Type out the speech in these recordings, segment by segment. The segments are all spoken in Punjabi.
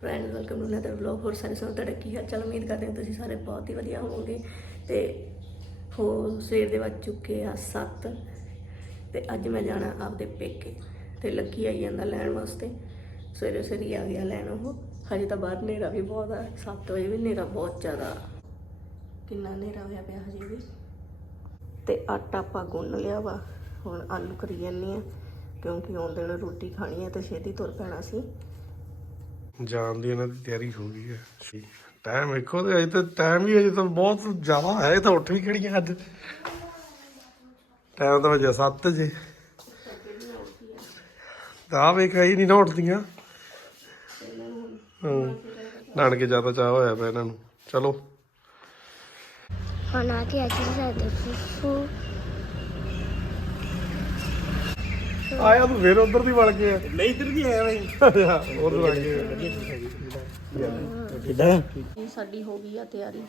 Friend welcome to another vlog ਹੋਰ ਸਾਰੇ ਸੁਣੋ ਤੁਹਾਡਾ ਕੀ ਹਾਲ ਚਾਲ? ਉਮੀਦ ਕਰਦੇ ਹਾਂ ਤੁਸੀਂ ਸਾਰੇ ਬਹੁਤ ਹੀ ਵਧੀਆ ਹੋਵੋਗੇ। ਤੇ ਹੋ, ਸਵੇਰ ਦੇ ਵੱਜ ਚੁੱਕੇ ਆ 7 ਤੇ ਅੱਜ ਮੈਂ ਜਾਣਾ ਆਪਦੇ ਪੇਕੇ। ਤੇ ਲੱਕੀ ਆਈ ਜਾਂਦਾ ਲੈਣ ਵਾਸਤੇ। ਸਵੇਰੇ ਸਵੇਰੇ ਆ ਗਿਆ ਲੈਣ ਉਹ। ਹਜੇ ਤਾਂ ਬਾਹਰ ਹਨੇਰਾ ਵੀ ਬਹੁਤ ਆ। 7 ਵਜੇ ਵੀ ਹਨੇਰਾ ਬਹੁਤ ਜ਼ਿਆਦਾ। ਕਿੰਨਾ ਹਨੇਰਾ ਹੋਇਆ ਪਿਆ ਹਜੇ ਵੀ। ਤੇ ਆਟਾ ਆਪਾਂ ਗੁੰਨ ਲਿਆ ਵਾ। ਹੁਣ ਆਲੂ ਕਰੀ ਜਾਂਦੀ ਆ ਕਿਉਂਕਿ ਆਉਂਦੇ ਨੂੰ ਰੋਟੀ ਖਾਣੀ ਹੈ ਤੇ ਛੇਤੀ ਤੁਰ ਪੈਣਾ ਸੀ। ਜਾਣ ਦੀ ਇਹਨਾਂ ਦੀ ਤਿਆਰੀ ਹੋ ਗਈ ਹੈ। ਟਾਈਮ ਵੇਖੋ ਤੇ ਅਜੇ ਤਾਂ ਟਾਈਮ ਹੀ ਅਜੇ ਤਾਂ ਬਹੁਤ ਜ਼ਿਆਦਾ ਹੈ, ਇਹ ਤਾਂ ਉੱਠ ਵੀ ਖੜੀਆਂ ਅੱਜ। ਟਾਈਮ ਤਾਂ ਵਜੇ 7 ਜੇ। ਤਾਂ ਵੇਖ ਨਹੀਂ ਨਾ ਉੱਠਦੀਆਂ। ਹਾਂ, ਨਾਨਕੇ ਜ਼ਿਆਦਾ ਚਾਹ ਹੋਇਆ ਪਿਆ ਇਹਨਾਂ ਨੂੰ। ਚਲੋ। ਹੁਣ ਆ ਕੇ ਅੱਜ ਸਾਡੇ ਫੁੱਫੂ ਆਇਆ ਤੂੰ ਫੇਰ ਉਧਰ ਦੀ ਵੜ ਗਿਆ ਨਹੀਂ ਇੱਧਰ ਦੀ ਆਇਆ ਬਈ ਉਧਰ ਵੜ ਗਿਆ ਇਹ ਸਾਡੀ ਹੋ ਗਈ ਆ ਤਿਆਰੀ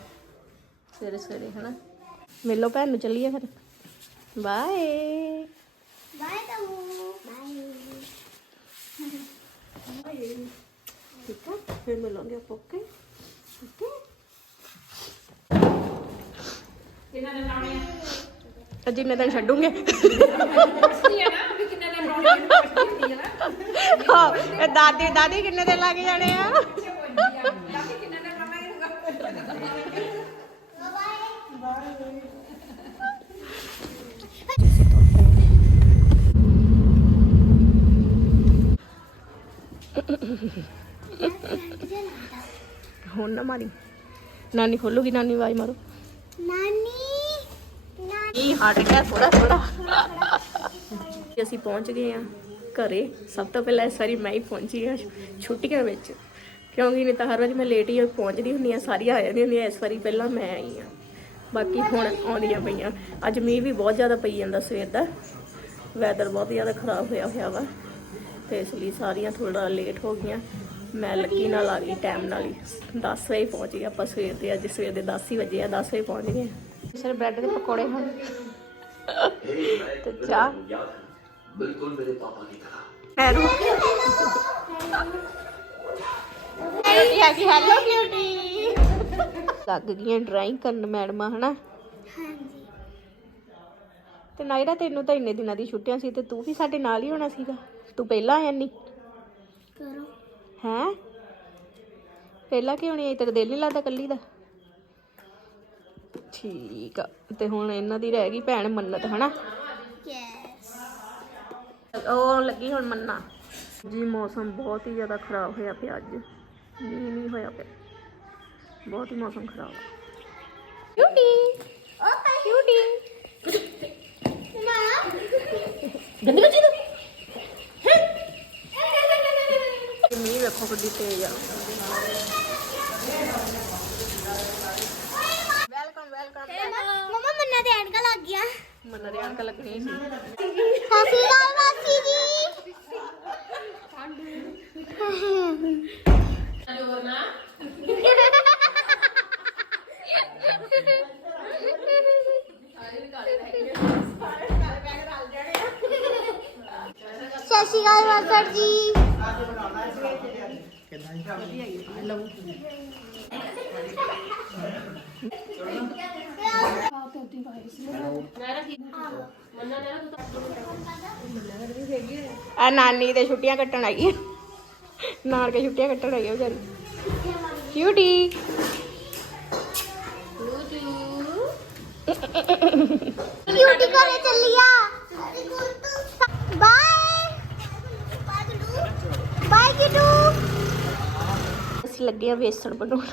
ਸਵੇਰੇ ਸਵੇਰੇ ਹਨਾ? ਮਿਲੋ ਭੈਣ ਨੂੰ ਚੱਲੀਏ ਫਿਰ। ਬਾਏ। ਬਾਏ ਤਮੂ ਬਾਏ ਠੀਕ ਆ ਫਿਰ ਮਿਲਾਂਗੇ ਆਪਾਂ ਓਕੇ? ਓਕੇ? ਕਿੰਨਾ ਦਿਨ ਛੱਡੂਗੇ। ਹਾਂ ਇਹ ਦਾਦੀ ਦਾਦੀ ਕਿੰਨੇ ਦਿਨ ਲੱਗ ਜਾਣੇ ਆ? ਹੁਣ ਨਾ ਮਾਰੀ। ਨਾਨੀ ਖੋਲੂਗੀ ਨਾਨੀ ਆਵਾਜ਼ ਮਾਰੋ। ਨਾਨੀ ਨਾਨੀ। ਹਟ ਗਿਆ ਥੋੜਾ ਥੋੜਾ ਅਸੀਂ ਪਹੁੰਚ ਗਏ ਆ ਘਰੇ। ਸਭ ਤੋਂ ਪਹਿਲਾਂ ਇਸ ਵਾਰੀ ਮੈਂ ਹੀ ਪਹੁੰਚੀ ਆ ਛੁੱਟੀਆਂ ਵਿੱਚ। ਕਿਉਂਕਿ ਨਹੀਂ ਤਾਂ ਹਰ ਵਾਰੀ ਮੈਂ ਲੇਟ ਹੀ ਪਹੁੰਚਦੀ ਹੁੰਦੀ ਆ ਸਾਰੀਆਂ ਆ ਜਾਂਦੀਆਂ ਹੁੰਦੀਆਂ, ਇਸ ਵਾਰੀ ਪਹਿਲਾਂ ਮੈਂ ਆਈ ਆ ਬਾਕੀ ਹੁਣ ਆਉਂਦੀਆਂ ਪਈਆਂ। ਅੱਜ ਮੀਂਹ ਵੀ ਬਹੁਤ ਜ਼ਿਆਦਾ ਪਈ ਜਾਂਦਾ ਸਵੇਰ ਦਾ। ਵੈਦਰ ਬਹੁਤ ਜ਼ਿਆਦਾ ਖਰਾਬ ਹੋਇਆ ਹੋਇਆ ਵਾ। ਤੇ ਇਸ ਲਈ ਸਾਰੀਆਂ ਥੋੜਾ ਲੇਟ ਹੋ ਗਈਆਂ। ਮੈਂ ਲੱਕੀ ਨਾਲ ਆ ਗਈ ਟਾਈਮ ਨਾਲ ਹੀ। 10 ਵਜੇ ਪਹੁੰਚ ਗਏ ਆਪਾਂ ਸਵੇਰ ਦੇ। ਅੱਜ ਸਵੇਰ ਦੇ 10 ਹੀ ਵਜੇ ਆ 10 ਵਜੇ ਪਹੁੰਚ ਗਏ। ਸਰ ਬ੍ਰੈਡ ਦੇ ਪਕੌੜੇ ਹਨ ਤੇ ਚਾਹ। बिल्कुल मेरे पापा की तरह ਹੈਲੋ ਕਿਊਟੀ ਆ ਗਈ ਹੈਲੋ ਕਿਊਟੀ ਲੱਗ ਗਈਆਂ ਡਰਾਇੰਗ ਕਰਨ ਮੈਡਮਾਂ ਹਨਾ ਹਾਂਜੀ ਤੇ ਨਾਇਰਾ ਤੈਨੂੰ ਤਾਂ ਇੰਨੇ ਦਿਨਾਂ ਦੀ ਛੁੱਟੀਆਂ ਸੀ ਤੇ ਤੂੰ ਵੀ ਸਾਡੇ ਨਾਲ ਹੀ ਹੋਣਾ ਸੀਗਾ ਤੂੰ ਪਹਿਲਾਂ ਆਇਆ ਨਹੀਂ ਕਰੋ ਹੈ ਪਹਿਲਾਂ ਕਿਉਂ ਨਹੀਂ ਆਈ ਤੇਰਾ ਦਿਲ ਨਹੀਂ ਲੱਗਦਾ ਕੱਲੀ ਦਾ ਠੀਕ ਆ ਤੇ ਹੁਣ ਇਹਨਾਂ ਦੀ ਰਹਿ ਗਈ ਭੈਣ ਮੰਨਤ ਹਨਾ ਯੈਸ ਉਹ ਲੱਗੀ ਹੁਣ ਮੰਨਾ। ਜੀ ਮੌਸਮ ਬਹੁਤ ਹੀ ਜ਼ਿਆਦਾ ਖਰਾਬ ਹੋਇਆ ਪਿਆ ਅੱਜ। ਮੀਂਹ ਨਹੀਂ ਹੋਇਆ ਪਿਆ। ਬਹੁਤ ਹੀ ਮੌਸਮ ਖਰਾਬ ਆ। ਕਿਊਟੀ ਕਿਊਟੀ ਨਾ ਗੰਦੀ ਬੱਚੀ ਤੂੰ। ਮੀਂਹ ਵੇਖੋ ਕਿੱਡੀ ਤੇਜ਼ ਆ। ਵੈਲਕਮ ਵੈਲਕਮ ਮਮਾ ਮੰਨਾ ਦੇ ਐਨਕਾਂ ਲੱਗ ਗਿਆ ਮੰਨਾ ਦੇ ਅੰਕ ਲੱਗਣੀ ਸੀ। ਸਤਿ ਸ਼੍ਰੀ ਅਕਾਲ ਮਾਸੀ ਜੀ ਸਤਿ ਸ਼੍ਰੀ ਅਕਾਲ ਮਾਸਟਰ ਜੀ ਆ ਨਾਨੀ ਤੇ ਛੁੱਟੀਆਂ ਕੱਟਣ ਆਈ ਹੈ ਨਾਨਕੇ ਛੁੱਟੀਆਂ ਕੱਟਣ ਆਈ ਹੈ ਵਿਚਾਰੀ। ਕਿਊਟੀ ਕਿਊਟੀ ਘਰੇ ਚੱਲੀਆ ਬਾਏ। ਬਾਏ ਕਿਟੂ ਅਸੀਂ ਲੱਗੇ ਆ ਵੇਸਣ ਬਣਾਉਣ।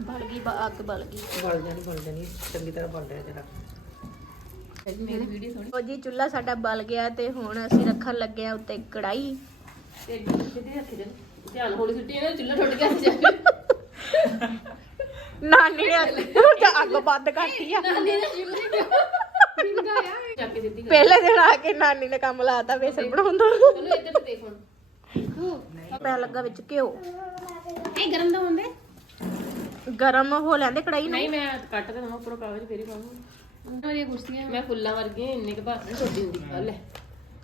ਬਲ ਗਈ ਬਾ- ਅੱਗ ਬਲ ਗਈ। ਬਣ ਜਾਣੀ ਬਣ ਜਾਣੀ ਚੰਗੀ ਤਰ੍ਹਾਂ ਬਣ ਰਿਹਾ ਜਰਾ। ਉਹ ਜੀ ਚੁੱਲ੍ਹਾ ਸਾਡਾ ਬਲ ਗਿਆ ਤੇ ਹੁਣ ਅਸੀਂ ਰੱਖਣ ਲੱਗੇ ਆ ਉੱਤੇ ਕੜਾਈ ਨਾਨੀ ਨੇ ਅੱਗ- ਅੱਗ ਬੰਦ ਕਰਤੀ ਆ। ਪਹਿਲੇ ਦਿਨ ਆ ਕੇ ਨਾਨੀ ਨੇ ਕੰਮ ਲਾਤਾ ਵੇਸਣ ਬਣਾਉਣ ਦਾ। ਪੈ ਲੱਗਾ ਵਿੱਚ ਘਿਓ। ਇਹ ਗਰਮ ਤਾਂ ਹੁੰਦੇ। ਗਰਮ ਹੋ ਲੈਂਦੇ ਕੜਾਈ ਨੂੰ। ਨਹੀਂ ਮੈਂ ਕੱਟ ਕੇ ਦਵਾਂ ਉੱਪਰੋਂ ਕਾਗਜ਼ ਫੇਰੀ ਪਾਵਾਂ ਮੇਰੀਆਂ ਕੁਰਸੀਆਂ ਮੈਂ ਫੁੱਲਾਂ ਵਰਗੀਆਂ ਇੰਨੇ ਕੁ ਭਾਰ ਨਹੀਂ ਛੋਟੀ ਹੁੰਦੀ ਆ ਲੈ।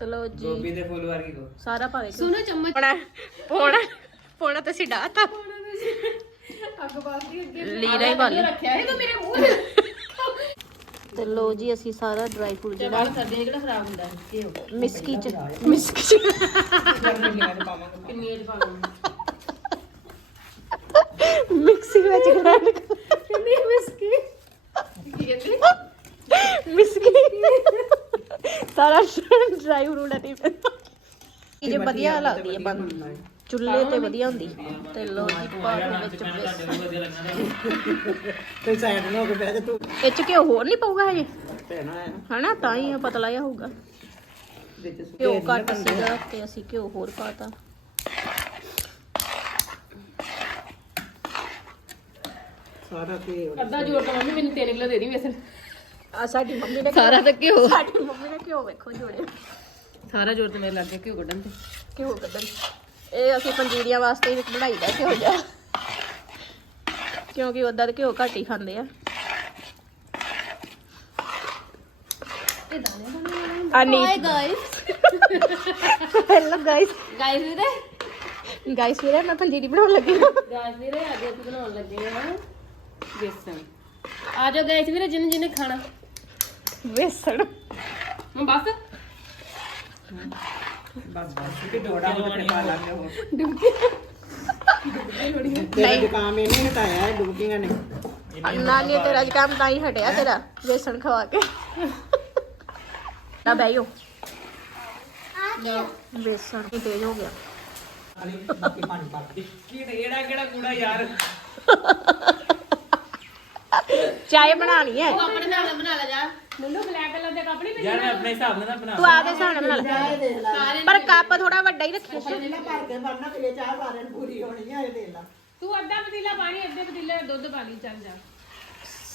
ਚਲੋ ਜੀ। ਗੋਭੀ ਦੇ ਫੁੱਲ ਵਰਗੀ ਕੋ ਸਾਰਾ ਭਾਵੇਂ ਸੁਣੋ ਚਮਚ। ਪੋਣਾ ਪੋਣਾ ਪੋਣਾ ਤੇ ਅਸੀਂ ਡਾਤਾ ਅੱਗ ਬਾਲਦੀ ਅੱਗੇ। ਲੀਰਾ ਹੀ ਬਾਲੀ ਰੱਖਿਆ ਇਹ ਤਾਂ ਮੇਰੇ ਮੂੰਹ ਤੇ। ਲੋ ਜੀ ਅਸੀਂ ਸਾਰਾ ਡਰਾਈ ਫਰੂਟ ਤੇ ਜਿਹੜਾ ਵਾਲ ਸਰਦੀਆਂ 'ਚ ਕਿਹੜਾ ਖਰਾਬ ਹੁੰਦਾ ਹੈ ਮਿਸਕੀ ਚ ਮਿਸਕੀ ਚ। ਕਿੰਨੀ ਏਜ ਪਾ ਲਵਾਂਗੇ ਮਿਕਸੀ ਵਿੱਚ ਗ੍ਰਾਈਂਡ ਕਰਨੀ ਮਿਸਕੀ ਕੀ ਕਹਿੰਦੇ? ਮਿਸਕੀ ਸਾਰਾ ਡਰਾਈ ਫਰੂਟ ਆ ਤੇ ਇਹ ਜੇ ਵਧੀਆ ਲੱਗਦੀ ਹੈ ਬਣ ਚੁੱਲ੍ਹੇ ਤੇ ਵਧੀਆ ਹੁੰਦੀ। ਤੇ ਲੋ ਜੀ ਪਾ ਕੇ ਵਿੱਚ। ਕੋਈ ਸਾਈਡ ਨਾ ਹੋ ਕੇ ਬਹਿ ਜਾ ਤੂੰ। ਇਹ ਚ ਘਿਓ ਹੋਰ ਨਹੀਂ ਪਊਗਾ ਹਜੇ? ਹੈ ਹਨਾ ਤਾਂ ਹੀ ਇਹ ਪਤਲਾ ਜਿਹਾ ਹੋਊਗਾ। ਵਿੱਚ ਘਿਓ ਘੱਟ ਸੀਗਾ ਤੇ ਅਸੀਂ ਘਿਓ ਹੋਰ ਪਾਤਾ। ਸਾਰਾ ਤੇ ਅੱਧਾ ਜੋੜ ਤਾਂ ਮੰਮੀ ਮੈਨੂੰ 3 ਕਿਲੋ ਦੇ ਦੀ ਵੇਸਣ ਆ ਸਾਡੀ ਮੰਮੀ ਨੇ ਸਾਰਾ ਤਾਂ ਘਿਓ। ਸਾਡੀ ਮੰਮੀ ਨੇ ਘਿਓ ਵੇਖੋ ਜੋੜੇ। ਸਾਰਾ ਜੋੜ ਤੇ ਮੇਰੇ ਲੱਗ ਗਿਆ ਘਿਓ ਕੱਢਣ ਤੇ। ਘਿਓ ਕੱਢਣ। ਇਹ ਅਸੀਂ ਪੰਜੀਰੀਆਂ ਵਾਸਤੇ ਹੀ ਬਣਾਈਦਾ ਘਿਓ ਜਾ ਕਿਉਂਕਿ ਉਦਾਂ ਤਾਂ ਘਿਓ ਘੱਟ ਹੀ ਖਾਂਦੇ ਆ। ਅਨੀ ਗਾਇਸ ਹੈਲੋ ਗਾਇਸ ਗਾਇਸ ਵੀਰੇ। ਗਾਇਸ ਵੀਰੇ ਮੈਂ ਪੰਜੀਰੀ ਬਣਾਉਣ ਲੱਗੀ ਹਾਂ। ਗਾਇਸ ਵੀਰੇ ਅੱਜ ਅਸੀਂ ਬਣਾਉਣ ਲੱਗੇ ਹਾਂ। ਵੇਸਣ ਆ ਜਾਓ ਗਾਇਸ ਵੀਰੇ ਜਿਹਨੇ ਜਿਹਨੇ ਖਾਣਾ। ਵੇਸਣ ਮੈਂ ਬਸ। ਬਸ ਬਸ ਕਿ ਡੋੜਾ ਹੋ ਤੇ ਪਾ ਲਾਂਗੇ ਉਹ ਤੇਰਾ ਜ਼ੁਕਾਮ ਇਹਨੇ ਹਟਾਇਆ ਹੈ ਡੁੱਬੀਆਂ ਨੇ। ਤੇਰਾ ਅੱਜ ਕੰਮ ਤਾਂ ਹੀ ਹਟਿਆ ਤੇਰਾ ਵੇਸਣ ਖਵਾ ਕੇ। ਨਾ ਬੈਯੋ ਵੇਸਣ ਹੀ ਤੇਜ਼ ਹੋ ਗਿਆ। ਬਾਕੀ ਪਾਣੀ ਪਾ ਕੀ ਇਹੜਾ ਕਿਹੜਾ ਕੂੜਾ ਯਾਰ। ਚਾय ਬਣਾਣੀ ਹੈ। ਆਪਣੇ ਨਾਲ ਬਣਾ ਲੈ ਜਾ। ਮੈਨੂੰ ਬਲੈਕ ਕਲਰ ਦੇ ਕੱਪ ਨਹੀਂ ਯਾਰ ਮੈਂ ਆਪਣੇ ਹਿਸਾਬ ਨਾਲ ਨਾ ਬਣਾ ਤੂੰ ਆਦੇ ਹਿਸਾਬ ਨਾਲ ਬਣਾ ਲੈ। ਪਰ ਕੱਪ ਥੋੜਾ ਵੱਡਾ ਹੀ ਰੱਖੀ। ਪਹਿਲਾਂ ਭਰ ਕੇ ਬਣਨਾ ਕਿ ਚਾਹ ਸਾਰਿਆਂ ਨੂੰ ਪੂਰੀ ਹੋਣੀ ਹੈ ਇਹ ਦੇ ਲਾ। ਤੂੰ ਅੱਧਾ ਪਤੀਲਾ ਪਾਣੀ ਅੱਧੇ ਪਤੀਲੇ ਦੁੱਧ ਪਾ ਲਈ ਚੱਲ ਜਾ।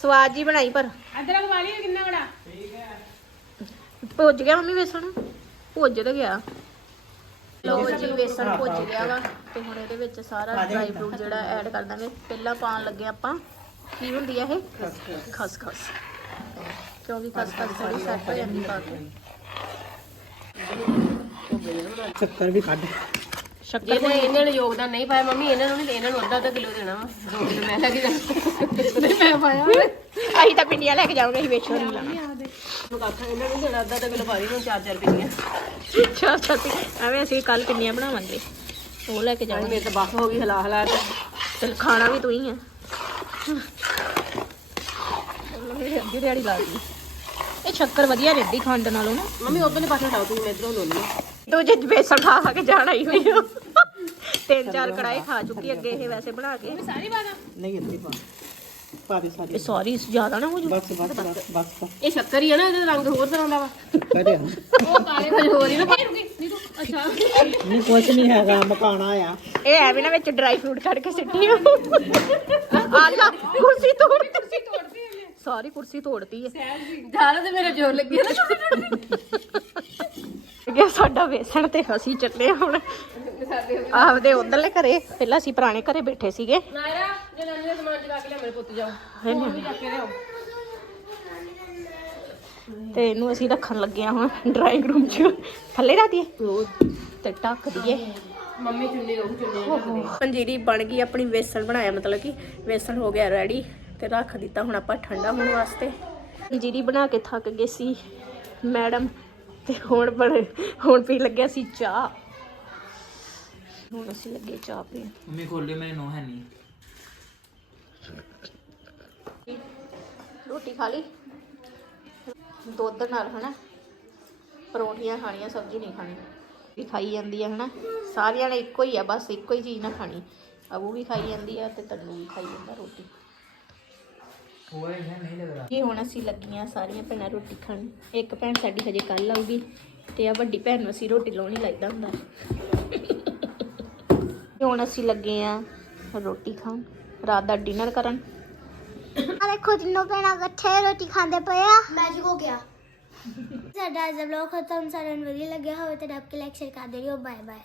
ਸਵਾਦ ਜੀ ਬਣਾਈ ਪਰ। ਅਦਰਕ ਪਾ ਲਈ ਕਿੰਨਾ ਬੜਾ? ਭੁੱਜ ਗਿਆ ਮੰਮੀ ਵੇਸਣ? ਭੁੱਜ ਤੇ ਗਿਆ। ਲੋ ਜੀ ਵੇਸਣ ਭੁੱਜ ਗਿਆ ਵਾ ਤੇ ਹੁਣ ਇਹਦੇ ਵਿੱਚ ਸਾਰਾ ਡਰਾਈ ਫਰੂਟ ਜਿਹੜਾ ਐਡ ਕਰ ਦਾਂਗੇ ਪਹਿਲਾਂ ਪਾਉਣ ਲੱਗੇ ਆਪਾਂ। ਕੀ ਹੁੰਦੀ ਆ ਇਹ? ਖਸਖਸ ਕਿਉਂਕਿ ਖਸਖਸ ਥੋੜੀ ਸੈੱਟ ਹੋ ਜਾਂਦੀ ਪਾ ਕੇ? ਸ਼ੱਕਰ ਵੀ ਕੱਢ। ਸ਼ੱਕਰ ਜਿਹਨੇ ਇਹਨਾਂ ਨੇ ਯੋਗਦਾਨ ਨਹੀਂ ਪਾਇਆ ਮੰਮੀ ਇਹਨਾਂ ਨੂੰ ਨਹੀਂ ਇਹਨਾਂ ਨੂੰ ਅੱਧਾ ਅੱਧਾ ਕਿਲੋ ਦੇਣਾ ਵਾ। ਦੋ ਕਿਲੋ ਮੈਂ ਲੈ ਕੇ ਜਾਣਾ। ਨਹੀਂ ਮੈਂ ਪਾਇਆ ਅਸੀਂ ਤਾਂ ਪਿੰਡੀਆਂ ਲੈ ਕੇ ਜਾਵਾਂਗੇ ਅਸੀਂ ਵੇਚੋ ਨਹੀਂ ਲਾਣਾ ਨੂੰ ਕਾਖਾ ਇਹਨਾਂ ਨੂੰ ਦੇਣਾ ਅੱਧਾ ਅੱਧਾ ਕਿਲੋ ਪਾ ਦੀ ਨੂੰ ਚਾਰ ਚਾਰ ਪਿੰਨੀਆਂ ਅੱਛਾ ਅੱਛਾ ਤੇ ਐਵੇਂ ਅਸੀਂ ਕੱਲ ਪਿੰਡੀਆਂ ਬਣਾਵਾਂਗੇ। ਉਹ ਲੈ ਕੇ ਜਾਵਾਂਗੇ। ਮੇਰੇ ਤਾਂ ਬੱਸ ਹੋ ਗਈ ਹਲਾ ਹਲਾ ਚਲ ਖਾਣਾ ਵੀ ਤੂੰ ਹੀ ਆ। ਮੇਰੇ ਅੱਗੇ ਦਿਹਾੜੀ ਲੱਗਦੀ ਇਹ ਸ਼ੱਕਰ ਵਧੀਆ ਰਹਿੰਦੀ ਖੰਡ ਨਾਲੋਂ ਨਾ। ਮੰਮੀ ਉਧਰਲੇ ਪਾਸੇ ਹਟਾਓ ਤੁਸੀਂ ਮੈਂ ਇਧਰੋਂ ਲੋਨੀ ਤੂੰ ਜੇ ਬੇਸਣ ਖਾ ਖਾ ਕੇ ਜਾਣਾ ਹੀ ਹੋਈ ਆ। ਤਿੰਨ ਚਾਰ ਕੜਾਏ ਖਾ ਚੁੱਕੀ ਅੱਗੇ ਇਹ ਵੈਸੇ ਬਣਾ ਕੇ। ਨਹੀਂ ਇੱਥੇ ਪਾ। ਪਾ ਦੇ ਸਾਰੀ। ਇਹ ਸੌਰੀ ਜ਼ਿਆਦਾ ਨਾ ਹੋ ਜੂ। ਬਸ ਬਸ ਬਸ ਬਸ। ਇਹ ਸ਼ੱਕਰ ਹੀ ਆ ਨਾ ਇਹਦਾ ਰੰਗ ਹੋਰ ਤਰ੍ਹਾਂ ਦਾ ਵਾ। ਕਰਿਆ। ਉਹ ਕਾਲੇ ਕੁਝ ਹੋਰ ਹੀ ਨਾ ਭਾਈ ਰੁਕੀ ਨਹੀਂ ਤੂੰ ਅੱਛਾ। ਨਹੀਂ ਕੁਛ ਨਹੀਂ ਹੈਗਾ ਮਕਾਨਾ ਆ ਇਹ ਐਵੇਂ ਨਾ ਵਿੱਚ ਡਰਾਈ ਫਰੂਟ ਕੱਢ ਕੇ ਸਿੱਟੀ ਆ ਆਲਾ ਕੁਰਸੀ ਤੋੜ। ਕੁਰਸੀ ਤੋੜਦੀ ਸਾਰੀ ਕੁਰਸੀ ਤੋੜਤੀ ਹੈ। ਜ਼ਿਆਦਾ ਤੇ ਮੇਰਾ ਜ਼ੋਰ ਲੱਗਿਆ ਨਾ ਕਿ ਸਾਡਾ ਵੇਸਣ ਤੇ ਅਸੀਂ ਚੱਲੇ ਹੁਣ। ਆਪਦੇ ਉਧਰਲੇ ਘਰੇ ਪਹਿਲਾਂ ਅਸੀਂ ਪੁਰਾਣੇ ਘਰੇ ਬੈਠੇ ਸੀਗੇ। ਨਾਇਰਾ ਜੇ ਨਾਨੀ ਦਾ ਸਮਾਨ ਚੁਕਾ ਕੇ ਲਿਆ ਮੇਰੇ ਪੁੱਤ ਜਾਓ। ਫੋਨ ਵੀ ਚੱਕ ਕੇ ਲਿਆਓ। ਤੇ ਇਹਨੂੰ ਅਸੀਂ ਰੱਖਣ ਲੱਗੇ ਆ ਹੁਣ ਡਰਾਇੰਗ ਰੂਮ 'ਚ। ਥੱਲੇ ਰੱਖ ਦਈਏ। ਤੇ ਢੱਕ ਦਈਏ। ਮੰਮੀ ਚੁੰਨੀ ਰਹੂ ਚੁੰਨੀ ਪੰਜੀਰੀ ਬਣ ਗਈ ਆਪਣੀ ਵੇਸਣ ਬਣਾਇਆ ਮਤਲਬ ਕਿ ਵੇਸਣ ਹੋ ਗਿਆ ਰੈਡੀ ਤੇ ਰੱਖ ਦਿੱਤਾ ਹੁਣ ਆਪਾਂ ਠੰਡਾ ਹੋਣ ਵਾਸਤੇ। ਪੰਜੀਰੀ ਬਣਾ ਕੇ ਥੱਕ ਗਏ ਸੀ ਮੈਡਮ। ਤੇ ਹੁਣ ਬਣ ਹੁਣ ਪੀ ਲੱਗਿਆ ਸੀ ਚਾਹ। ਹੁਣ ਅਸੀਂ ਲੱਗੇ ਚਾਹ ਪੀਣ। ਮੰਮੀ ਖੋਲੇ ਮੇਰੇ ਨੋ ਹੈ ਨਹੀਂ। ਰੋਟੀ ਖਾ ਲਈ? ਦੁੱਧ ਨਾਲ ਹਨਾ? ਪਰੌਂਠੀਆਂ ਖਾਣੀਆਂ ਸਬਜ਼ੀ ਨਹੀਂ ਖਾਣੀ। ਵੀ ਖਾਈ ਜਾਂਦੀ ਹੈ ਹਨਾ? ਸਾਰਿਆਂ ਨੇ ਇੱਕੋ ਹੀ ਆ ਬਸ ਇੱਕੋ ਹੀ ਚੀਜ਼ ਨਾ ਖਾਣੀ। ਅਬੂ ਵੀ ਖਾਈ ਜਾਂਦੀ ਆ ਤੇ ਤੰਨੂ ਵੀ ਖਾਈ ਜਾਂਦਾ ਰੋਟੀ। ਉਹ ਹੈ ਨਹੀਂ ਲੱਗਦਾ। ਇਹ ਹੁਣ ਅਸੀਂ ਲੱਗੀਆਂ ਸਾਰੀਆਂ ਭੈਣਾਂ ਰੋਟੀ ਖਾਣ। ਇੱਕ ਭੈਣ ਸਾਡੀ ਹਜੇ ਕੱਲ ਆਊਗੀ ਤੇ ਆ ਵੱਡੀ ਭੈਣ ਨੂੰ ਅਸੀਂ ਰੋਟੀ ਲਾਉਣੀ ਲੱਗਦਾ ਹੁੰਦਾ। ਤੇ ਹੁਣ ਅਸੀਂ ਲੱਗੇ ਆ ਰੋਟੀ ਖਾਣ ਰਾਤ ਦਾ ਡਿਨਰ ਕਰਨ। ਆ ਦੇਖੋ ਤਿੰਨੋਂ ਭੈਣਾਂ ਇਕੱਠੇ ਰੋਟੀ ਖਾਂਦੇ ਪਏ ਆ। ਮੈਜਿਕ ਹੋ ਗਿਆ। ਸਾਡਾ ਅੱਜ ਵਲੌਗ ਖਤਮ ਸਾਰਿਆਂ ਨੂੰ ਵਧੀਆ ਲੱਗਿਆ ਹੋਵੇ ਤਾਂ ਡੱਬ ਕੇ ਲਾਈਕ ਸ਼ੇਅਰ ਕਰ ਦਿਓ ਬਾਏ ਬਾਏ